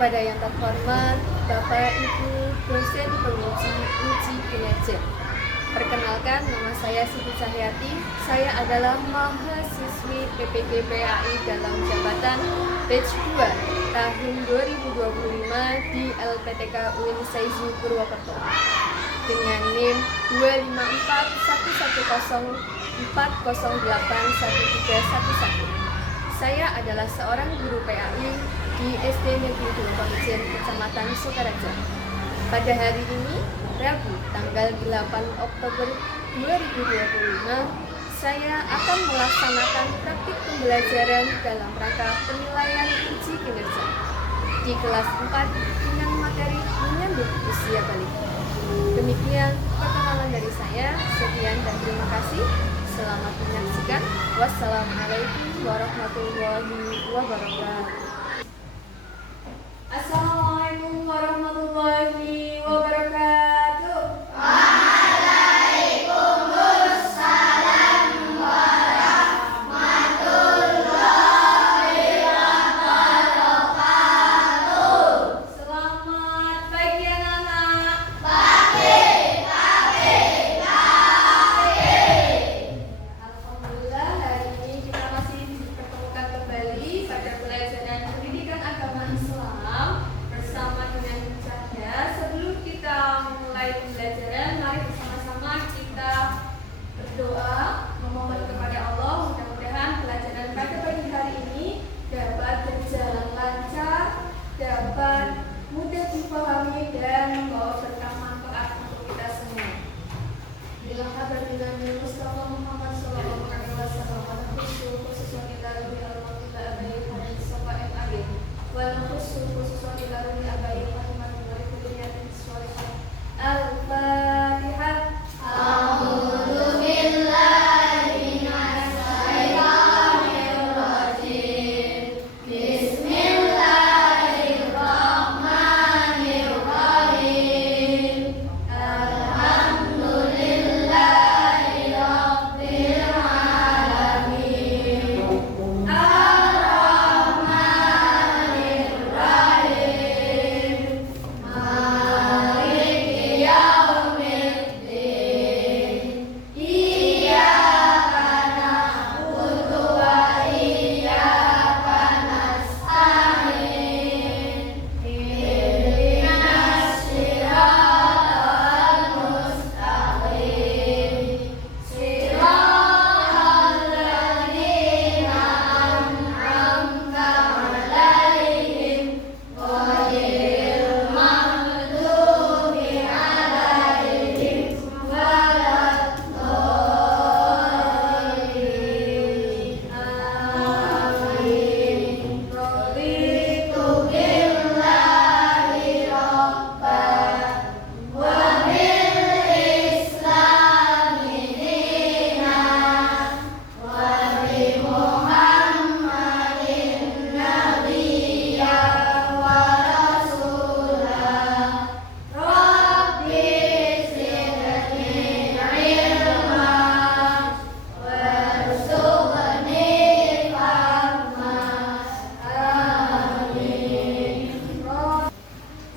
Kepada yang terhormat Bapak Ibu dosen penguji uji kinerja. Perkenalkan, nama saya Siti Cahyati. Saya adalah mahasiswi PPG PAI dalam jabatan batch 2 tahun 2025 di LPTK UIN Saizu Purwokerto dengan NIM 2541040811311. Saya adalah seorang guru PAI di SD Negeri 2 Pamijen, Kecamatan Sukaraja. Pada hari ini, Rabu, tanggal 8 Oktober 2025, saya akan melaksanakan praktik pembelajaran dalam rangka penilaian uji kinerja di kelas 4 dengan materi menyambut usia balita. Demikian perkenalan dari saya. Sekian dan terima kasih. Selamat menyaksikan. Wassalamualaikum warahmatullahi wabarakatuh. Assalamualaikum warahmatullahi wabarakatuh. Waalaikumsalam warahmatullahi wabarakatuh. Selamat pagi anak-anak. Pagi. Alhamdulillah, hari ini kita masih dipertemukan kembali pada pelajaran pendidikan agama Islam bersama dengan Cahya. Sebelum kita memulai pembelajaran, mari bersama-sama kita berdoa memohon kepada Allah mudah-mudahan pelajaran pada pagi hari ini dapat berjalan lancar, dapat mudah dipahami dan membawa berkah manfaat untuk kita semua. Bila kabar dengan Mustafa Muhammad sallallahu alaihi wasallam wa khususan ila ruhi al-fatihah abai hadis sofa MAG wa khususan ila ruhi abai Fatimah wa kuliyatin sholihah. Al-Fatihah. A'udzu billahi minasy syaithanir rajim. Bismillahirrahmanirrahim. Alhamdulillahi rabbil alamin. Ar-Rahmanir Rahim. Maliki yaumiddin. Iyyaka na'budu wa iyyaka nasta'in. Ihdinas siratal mustaqim. Siratal ladzina an'amta 'alaihim ghairil maghdubi 'alaihim waladdallin. Amin. Raditu billahi rabban wa bil islami dinan wa bi Muhammadin nabiyyan wa rasulah. Rabbi zidni ilma warzuqni fahma. Amin.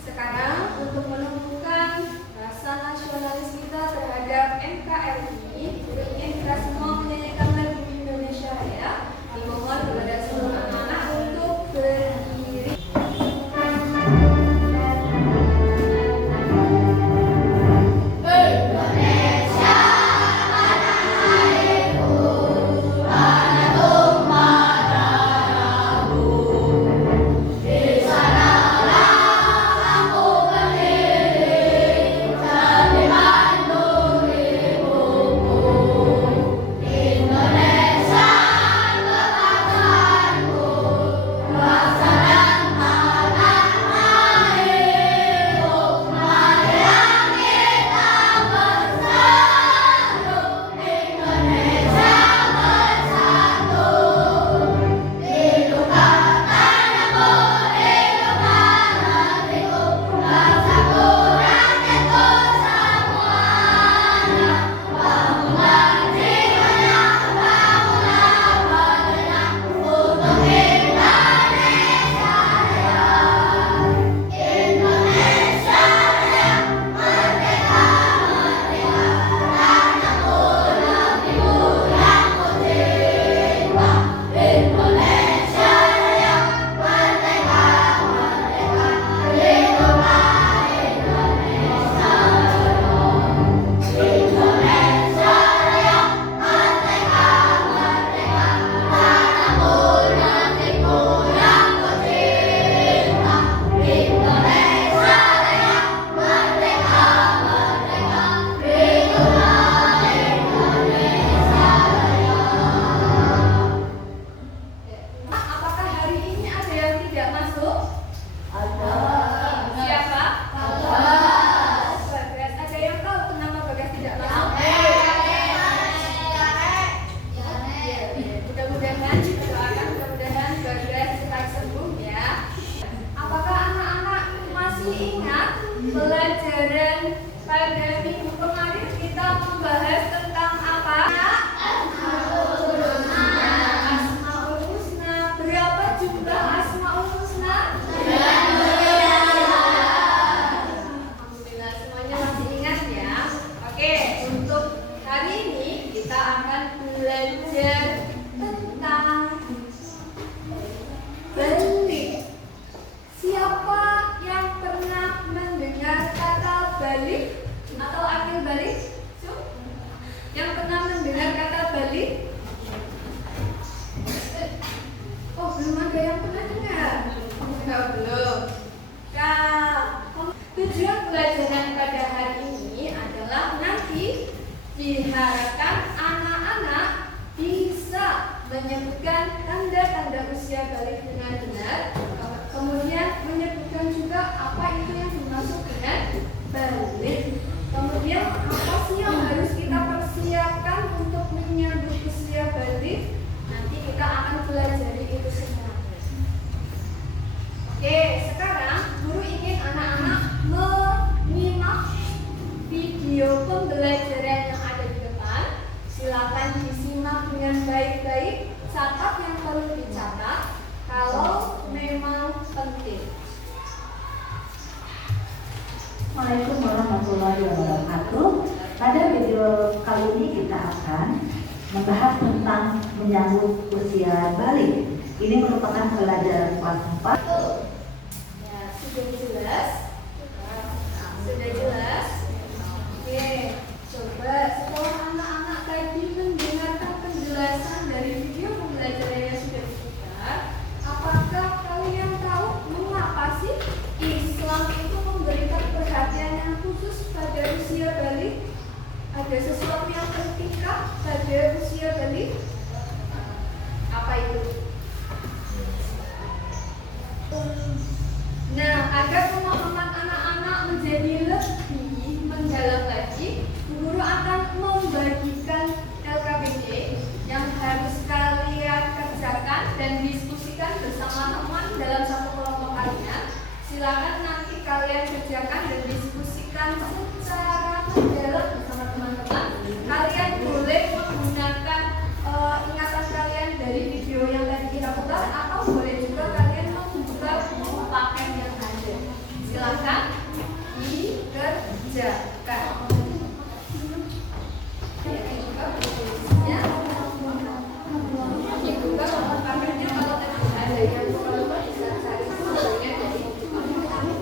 Sekarang untuk menumbuhkan rasa nasionalis kita terhadap NKRI, ingin kita semua menyanyikan lagu Indonesia Raya. Dimohon kepada seluruh anak-anak untuk berdiri. Indonesia tanah airku, tanah tumpah darahku. Di sanalah aku berdiri, dan di Bandung ibuku. Diharapkan anak-anak bisa menyebutkan tanda-tanda usia balik dengan benar, kemudian menyebutkan juga apa itu yang dimaksud dengan balik. Kemudian apa sih yang harus kita persiapkan untuk menyambut usia balik? Nanti kita akan pelajari itu semua. Oke, sekarang guru ingin anak-anak menyimak video pembelajaran yang ada di depan. Silakan disimak dengan baik-baik. Catat yang perlu dicatat kalau memang penting. Assalamualaikum warahmatullahi wabarakatuh. Pada video kali ini kita akan membahas tentang menyambut usia balik. Ini merupakan pelajaran kelas 4. Ya, sudah jelas? Sudah jelas? Oke, coba setelah anak-anak tadi mendengarkan penjelasan dari video pembelajaran yang sudah diputar, apakah kalian tahu mengapa sih Islam itu memberikan perhatian yang khusus pada usia balik? Ada sesuatu yang pentingkah pada usia balik? Apa itu? Nah, agar pemahaman anak-anak menjadi lebih mendalam lagi, guru akan membagikan LKPD yang harus kalian kerjakan dan diskusikan bersama teman dalam satu kelompok kalian. Silakan nanti kalian kerjakan dan diskusikan secara mendalam bersama teman-teman. Kalian boleh menggunakan ingatan kalian dari video yang tadi kita putar, atau boleh juga kalian membuka buku paket yang ada. Silakan dikerjakan. Dibuka buku paketnya, kalau tadi ada yang lupa bisa cari sumbernya dari buku paket.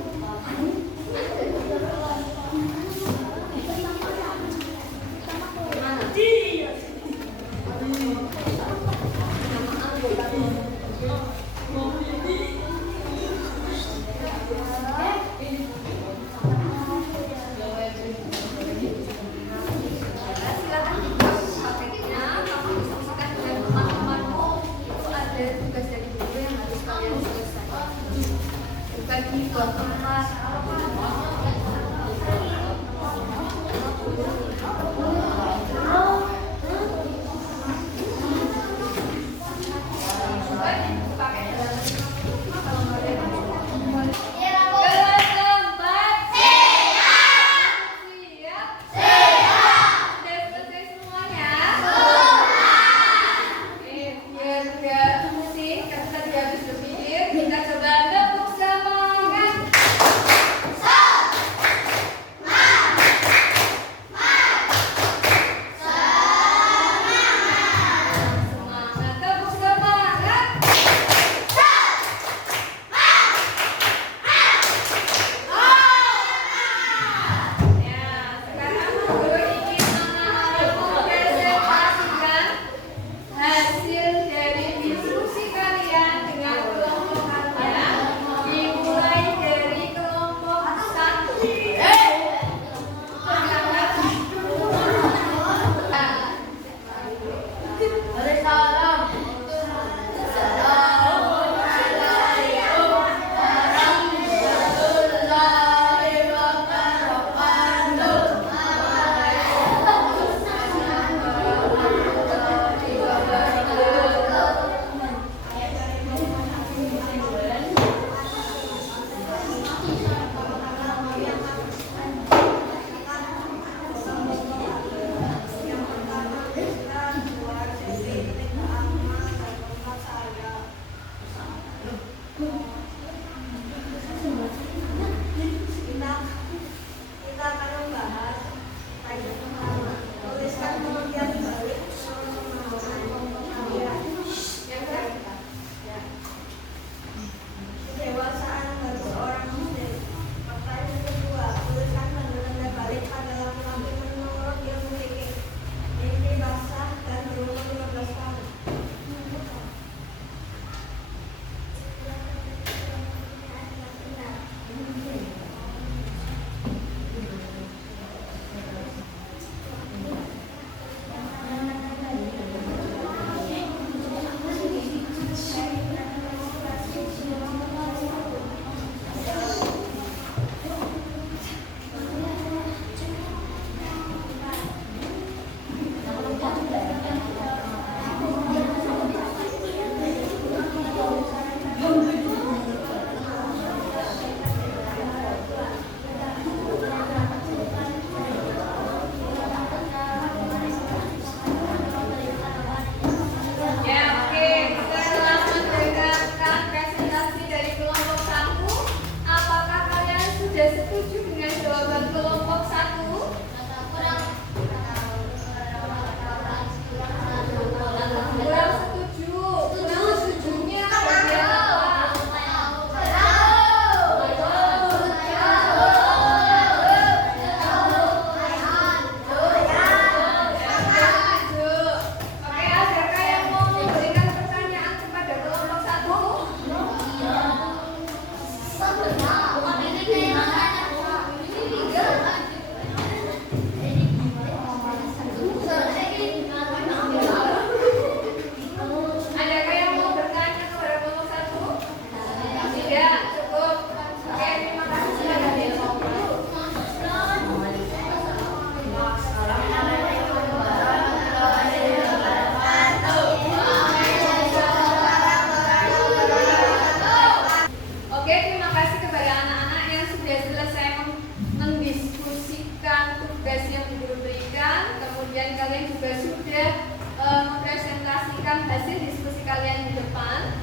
kemudian kalian juga sudah mempresentasikan hasil diskusi kalian di depan.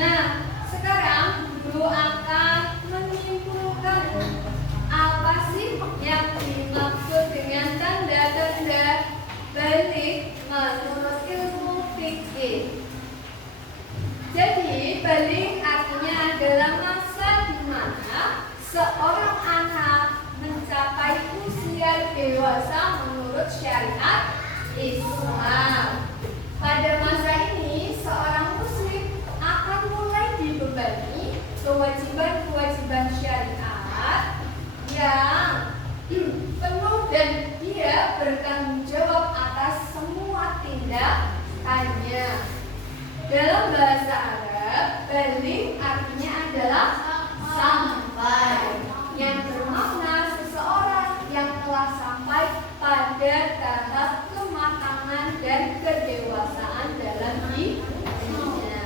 Nah, sekarang guru akan menyimpulkan apa sih yang dimaksud dengan tanda-tanda balik menurut ilmu fikih. Jadi, balik artinya adalah masa di mana seorang anak mencapai usia dewasa menurut syariat Islam. Pada masa ini, seorang muslim akan mulai dibebani kewajiban-kewajiban syariat yang penuh dan dia bertanggung jawab atas semua tindakannya. Dalam bahasa Arab, balik artinya adalah sampai, yang bermakna seseorang yang telah sampai pada tahap kematangan dan kedewasaan dalam hidupnya.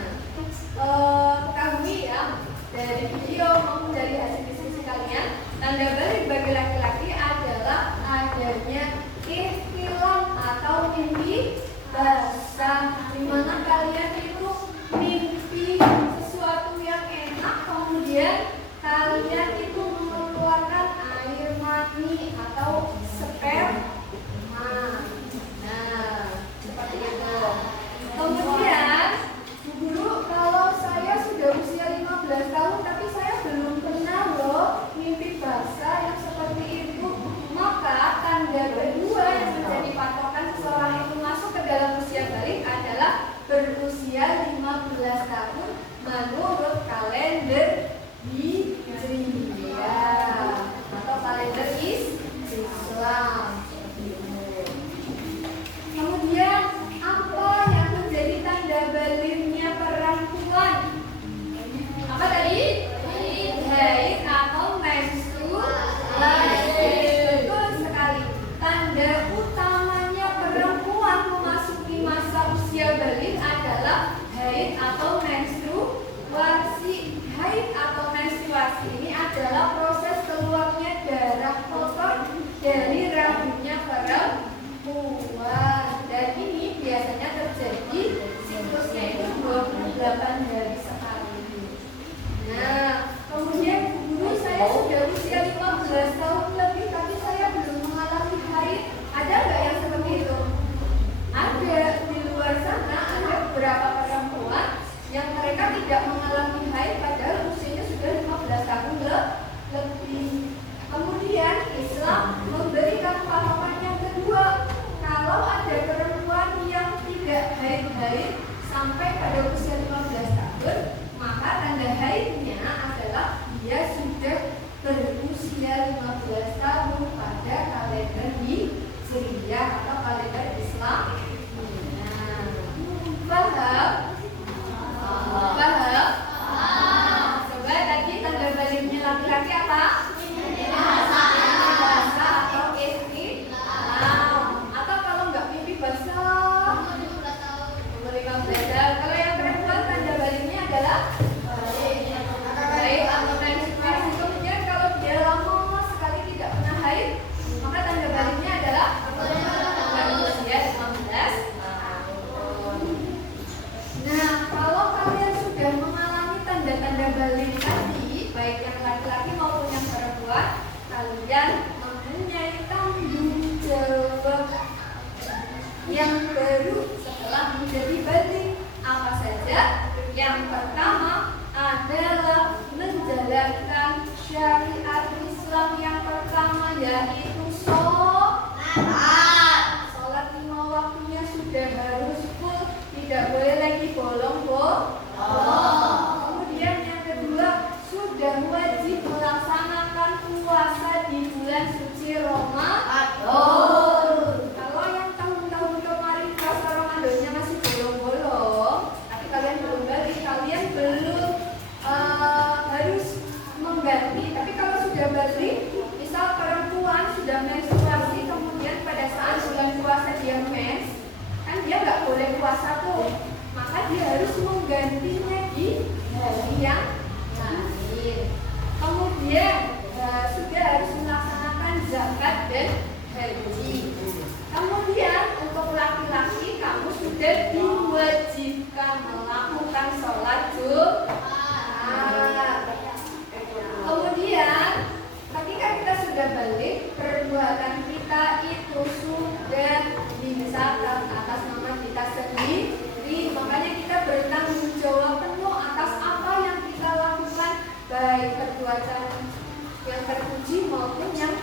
Ketahui ya, dari video maupun dari hasil diskusi kalian, tanda balik bagi laki-laki adalah adanya ihtilam atau mimpi basah, di mana kalian itu mimpi sesuatu yang enak, kemudian kalian itu mengeluarkan air mani atau sperma. Nah, seperti itu. Kemudian, Bu Guru, kalau saya sudah usia 15 tahun tapi saya belum pernah loh mimpi basah yang seperti itu, maka tanda kedua yang menjadi patokan seseorang itu masuk ke dalam usia balik adalah berusia 15 tahun menurut kalender Hijriyah atau kalender Islam. Kemudian apa yang menjadi tanda baliknya perempuan? Apa tadi? Haid atau menstruasi. Betul sekali. Tanda utamanya perempuan memasuki masa usia balik adalah haid atau menstruasi. Haid atau menstruasi ini adalah proses keluarnya darah kotor dari rahimnya perempuan, dan ini biasanya terjadi siklusnya itu 28 hari sekali. Nah, kemudian guru, saya sudah usia 15 tahun lebih tapi saya belum mengalami haid. Ada nggak yang seperti itu? Ada. Di luar sana ada beberapa perempuan yang mereka tidak mengalami haid padahal usianya sudah 15 tahun lebih. Kemudian Islam memberikan patokan yang kedua. Kalau ada perempuan yang tidak haid sampai pada usia 15 tahun, maka tanda haidnya adalah dia sudah berusia 15 tahun pada kalender Hijriyah atau kalender Islam. Nah, paham? Paham? Coba tadi tanda baliknya laki-laki apa? Basah atau ihtilam. Atau kalau nggak mimpi basah, umur 15 tahun. Kalau yang perempuan tanda baliknya adalah haid atau menstruasi. Kemudian kalau dia lama sekali tidak pernah haid, maka tanda baliknya adalah berusia 15 tahun. Nah, kalau kalian sudah mengalami tanda-tanda balik tadi, baik yang laki-laki maupun yang perempuan, kalian mempunyai tanggung jawab yang baru setelah menjadi balik. Apa saja? Yang pertama adalah menjalankan syariat Islam yang pertama, yaitu sholat 5 waktunya sudah harus full, tidak boleh lagi bolong-bolong. Kemudian yang kedua, sudah wajib melaksanakan puasa di bulan suci Ramadan. Kalau yang tahun-tahun kemarin puasa Ramadannya masih bolong-bolong, tapi kalian belum balik, kalian belum harus mengganti. Tapi kalau sudah balik, misal perempuan sudah dan diwajibkan melakukan sholat Jumat. Kemudian, ketika kita sudah balik, perbuatan kita itu sudah dimisahkan atas nama kita sendiri. Makanya kita bertanggung jawab penuh atas apa yang kita lakukan, baik perbuatan yang terpuji maupun yang